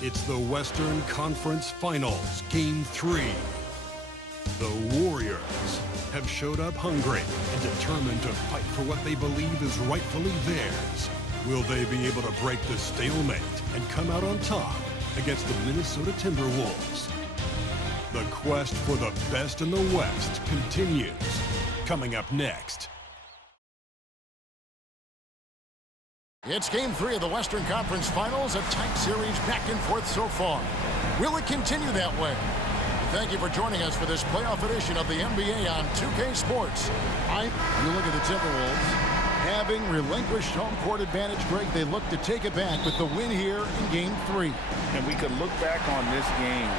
It's the Western Conference Finals, Game 3. The Warriors have showed up hungry and determined to fight for what they believe is rightfully theirs. Will they be able to break the stalemate and come out on top against the Minnesota Timberwolves? The quest for the best in the West continues. Coming up next. It's Game 3 of the Western Conference Finals, a tight series back and forth so far. Will it continue that way? Thank you for joining us for this playoff edition of the NBA on 2K Sports. You look at the Timberwolves. Having relinquished home court advantage, Greg, they look to take it back with the win here in Game 3. And we could look back on this game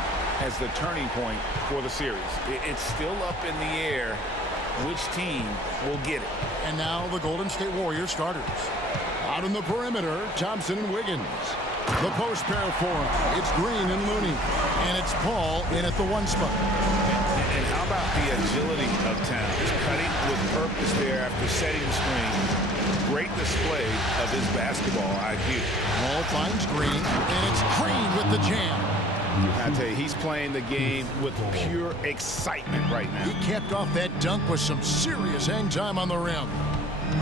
as the turning point for the series. It's still up in the air which team will get it. And now the Golden State Warriors starters. Out in the perimeter, Thompson and Wiggins. The post pair for him. It's Green and Looney. And it's Paul in at the 1 spot. And how about the agility of Towns? Cutting with purpose there after setting the screen. Great display of his basketball IQ. Paul finds Green, and it's Green with the jam. I tell you, he's playing the game with pure excitement right now. He capped off that dunk with some serious hang time on the rim.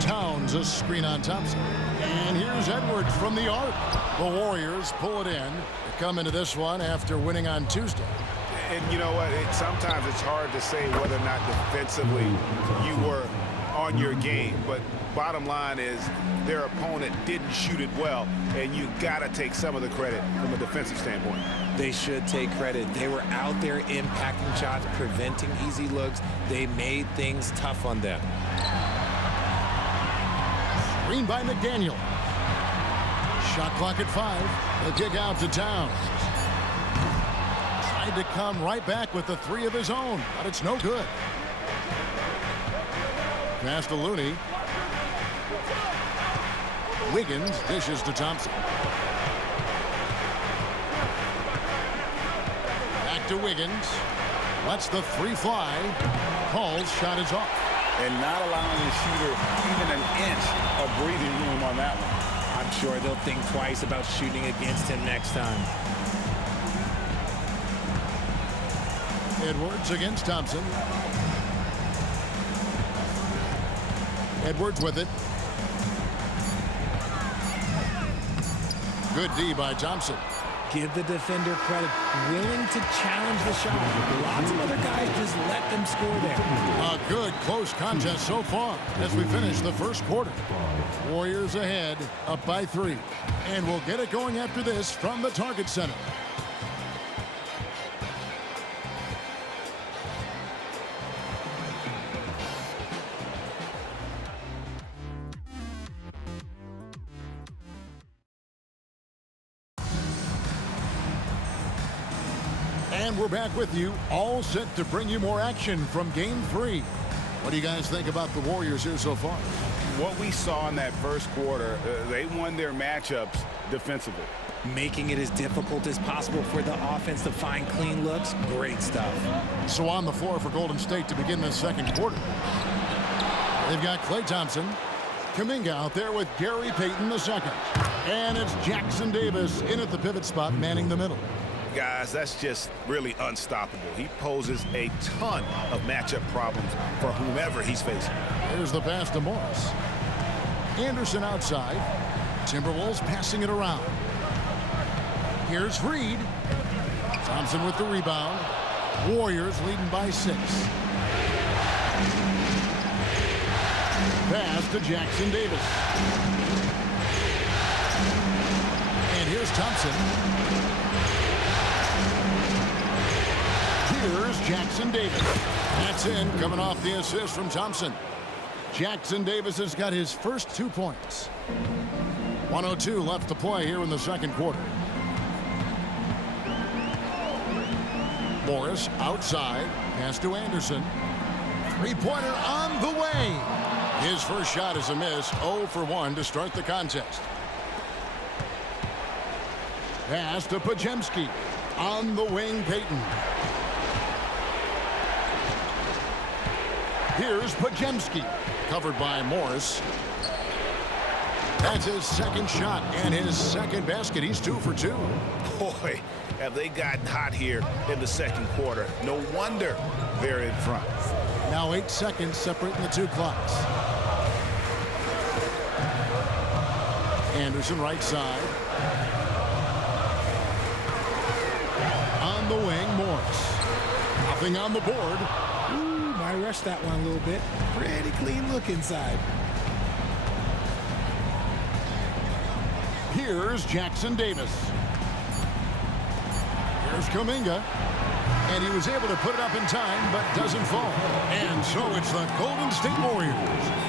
Towns a screen on Thompson. And here's Edwards from the arc. The Warriors pull it in. They come into this one after winning on Tuesday. And you know what? Sometimes it's hard to say whether or not defensively you were on your game. But bottom line is their opponent didn't shoot it well. And you got to take some of the credit from a defensive standpoint. They should take credit. They were out there impacting shots, preventing easy looks. They made things tough on them. Green by McDaniel. Shot clock at 5. The kick out to Towns. Tried to come right back with the 3 of his own, but it's no good. Pass to Looney. Wiggins dishes to Thompson. Back to Wiggins. Lets the 3 fly. Paul's shot is off. And not allowing the shooter even an inch of breathing room on that one. I'm sure they'll think twice about shooting against him next time. Edwards against Thompson. Edwards with it. Good D by Thompson. Give the defender credit, willing to challenge the shot. Lots of other guys just let them score there. A good close contest so far as we finish the first quarter. Warriors ahead, up by 3. And we'll get it going after this from the Target Center. And we're back with you, all set to bring you more action from Game 3. What do you guys think about the Warriors here so far? What we saw in that first quarter, they won their matchups defensively. Making it as difficult as possible for the offense to find clean looks. Great stuff. So on the floor for Golden State to begin this second quarter. They've got Klay Thompson. Kuminga out there with Gary Payton II. And it's Jackson Davis in at the pivot spot, manning the middle. Guys, that's just really unstoppable. He poses a ton of matchup problems for whomever he's facing. Here's the pass to Morris. Anderson outside. Timberwolves passing it around. Here's Reed. Thompson with the rebound. Warriors leading by 6. Pass to Jackson Davis. And here's Thompson. Here's Jackson Davis. That's in, coming off the assist from Thompson. Jackson Davis has got his first 2 points. 1:02 left to play here in the second quarter. Morris outside. Pass to Anderson. 3-pointer on the way. His first shot is a miss. 0 for 1 to start the contest. Pass to Podziemski. On the wing, Payton. Here's Podziemski. Covered by Morris. That's his second shot and his second basket. He's 2 for 2. Boy, have they gotten hot here in the second quarter. No wonder they're in front. Now 8 seconds separating the two clocks. Anderson right side. On the wing, Morris. Nothing on the board. Ooh, might rush that one a little bit. Pretty clean look inside. Here's Jackson Davis. Here's Kuminga. And he was able to put it up in time, but doesn't fall. And so it's the Golden State Warriors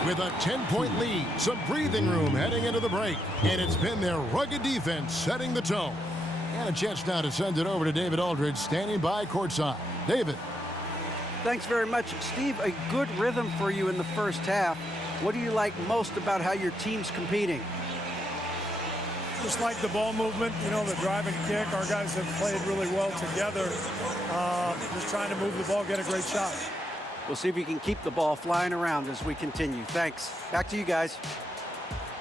with a 10-point lead. Some breathing room heading into the break. And it's been their rugged defense setting the tone. And a chance now to send it over to David Aldridge, standing by courtside. David. Thanks very much, Steve. A good rhythm for you in the first half. What do you like most about how your team's competing? Just like the ball movement, you know, the drive and kick. Our guys have played really well together. Just trying to move the ball, get a great shot. We'll see if we can keep the ball flying around as we continue. Thanks. Back to you guys.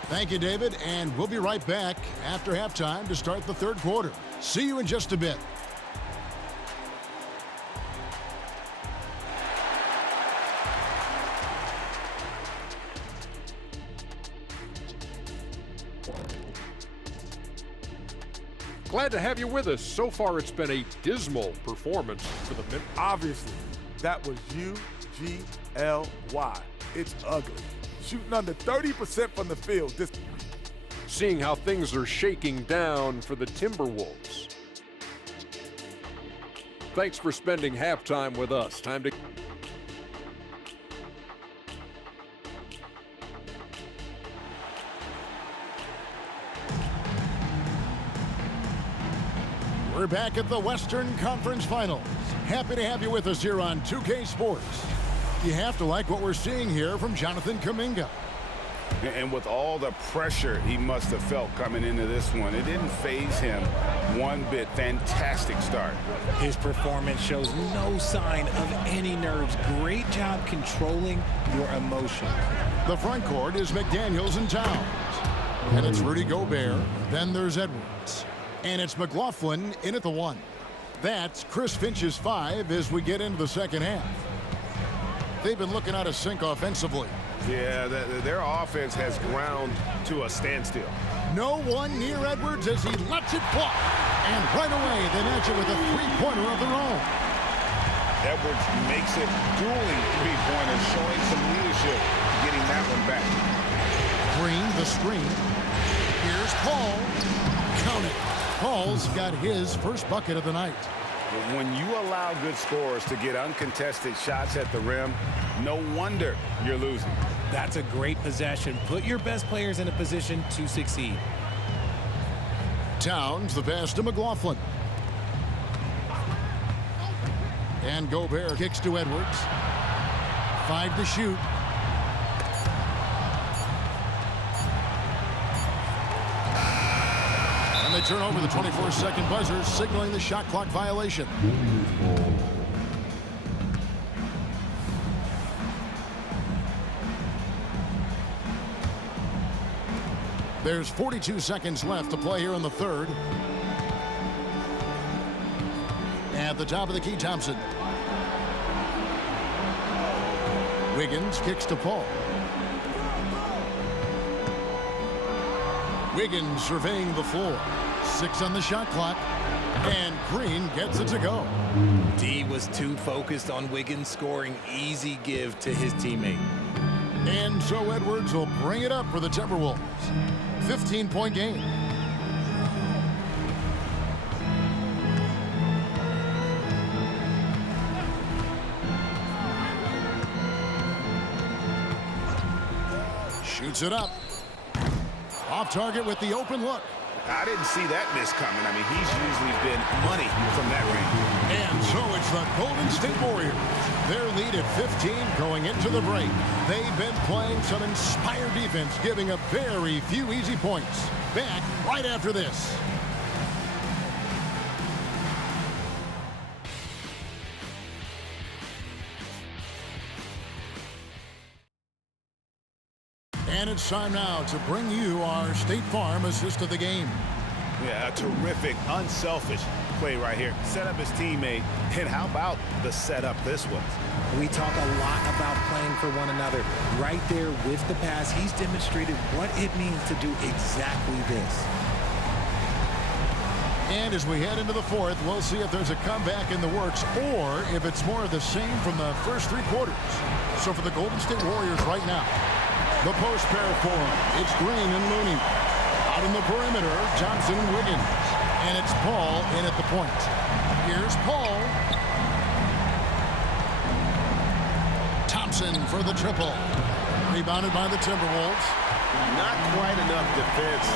Thank you, David. And we'll be right back after halftime to start the third quarter. See you in just a bit. Glad to have you with us. So far, it's been a dismal performance for the men. Obviously, that was UGLY. It's ugly. Shooting under 30% from the field. Seeing how things are shaking down for the Timberwolves. Thanks for spending halftime with us. Time to... We're back at the Western Conference Finals. Happy to have you with us here on 2K Sports. You have to like what we're seeing here from Jonathan Kuminga. And with all the pressure he must have felt coming into this one, it didn't faze him one bit. Fantastic start. His performance shows no sign of any nerves. Great job controlling your emotions. The front court is McDaniels and Towns. And it's Rudy Gobert. Then there's Edwards. And it's McLaughlin in at the 1. That's Chris Finch's 5 as we get into the second half. They've been looking out of sync offensively. Yeah, their offense has ground to a standstill. No one near Edwards as he lets it fly. And right away, they match it with a three-pointer of their own. Edwards makes it dueling three-pointers, showing some leadership, getting that one back. Green, the screen. Here's Paul. Count it. Paul's got his first bucket of the night. When you allow good scorers to get uncontested shots at the rim, no wonder you're losing. That's a great possession. Put your best players in a position to succeed. Towns, the pass to McLaughlin. And Gobert kicks to Edwards. 5 to shoot. And they turn over the 24-second buzzer, signaling the shot clock violation. There's 42 seconds left to play here in the third. At the top of the key, Thompson. Wiggins kicks to Paul. Wiggins surveying the floor. 6 on the shot clock. And Green gets it to go. D was too focused on Wiggins scoring. Easy give to his teammate. And so Edwards will bring it up for the Timberwolves. 15-point game. Shoots it up. Off target with the open look. I didn't see that miss coming. I mean, he's usually been money from that range. And so it's the Golden State Warriors. Their lead at 15 going into the break. They've been playing some inspired defense, giving up very few easy points. Back right after this. And it's time now to bring you our State Farm assist of the game. Yeah, a terrific, unselfish play right here. Set up his teammate, and how about the setup this was? We talk a lot about playing for one another. Right there with the pass, he's demonstrated what it means to do exactly this. And as we head into the fourth, we'll see if there's a comeback in the works or if it's more of the same from the first three quarters. So for the Golden State Warriors right now, the post pair for them. It's Green and Looney. Out in the perimeter, Johnson and Wiggins. And it's Paul in at the point. Here's Paul. Thompson for the triple. Rebounded by the Timberwolves. Not quite enough defense.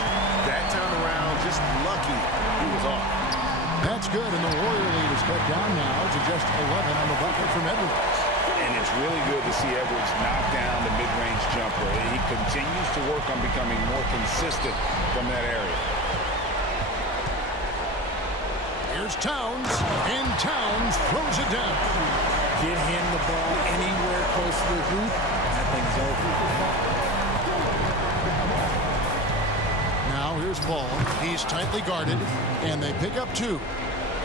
That time around, just lucky he was off. That's good, and the Warrior lead is cut down now to just 11 on the bucket from Edwards. And it's really good to see Edwards knock down the mid-range jumper. He continues to work on becoming more consistent from that area. Here's Towns, and Towns throws it down. Get him the ball anywhere close to the hoop, that thing's over. Now here's Paul. He's tightly guarded, and they pick up 2.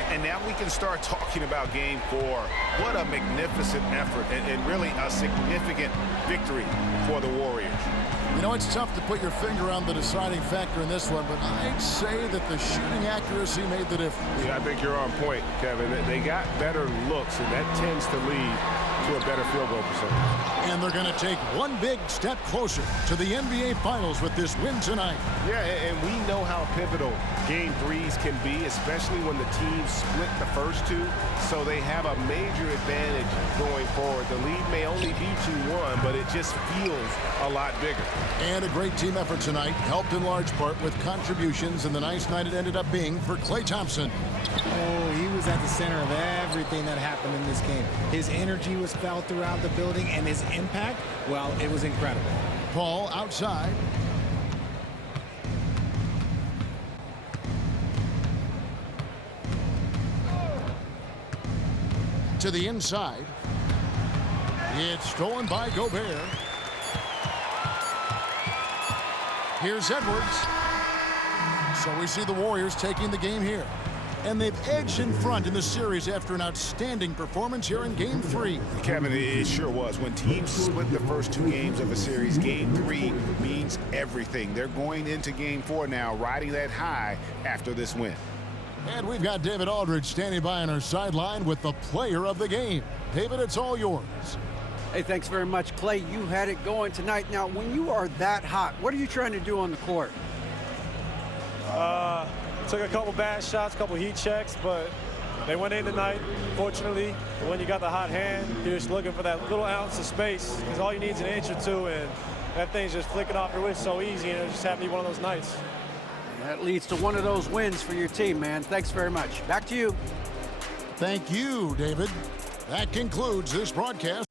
And now we can start talking about game 4. What a magnificent effort and really a significant victory for the Warriors. You know, it's tough to put your finger on the deciding factor in this one, but I'd say that the shooting accuracy made the difference. Yeah, I think you're on point, Kevin. They got better looks, and that tends to lead to a better field goal percentage. And they're going to take one big step closer to the NBA Finals with this win tonight. Yeah, and we know how pivotal Game 3s can be, especially when the teams split the first 2, so they have a major advantage going forward. The lead may only be 2-1, but it just feels a lot bigger. And a great team effort tonight, helped in large part with contributions, and the nice night it ended up being for Klay Thompson. Oh, he was at the center of everything that happened in this game. His energy was felt throughout the building, and his impact, well, it was incredible. Paul outside. To the inside. It's stolen by Gobert. Here's Edwards. So we see the Warriors taking the game here. And they've edged in front in the series after an outstanding performance here in Game 3. Kevin, it sure was. When teams split the first 2 games of a series, Game 3 means everything. They're going into Game 4 now, riding that high after this win. And we've got David Aldridge standing by on our sideline with the player of the game. David, it's all yours. Hey, thanks very much, Klay. You had it going tonight. Now, when you are that hot, what are you trying to do on the court? Took a couple bad shots, a couple heat checks, but they went in tonight, fortunately. When you got the hot hand, you're just looking for that little ounce of space, because all you need is an inch or 2, and that thing's just flicking off your wrist so easy, and it just happened to be one of those nights. That leads to one of those wins for your team, man. Thanks very much. Back to you. Thank you, David. That concludes this broadcast.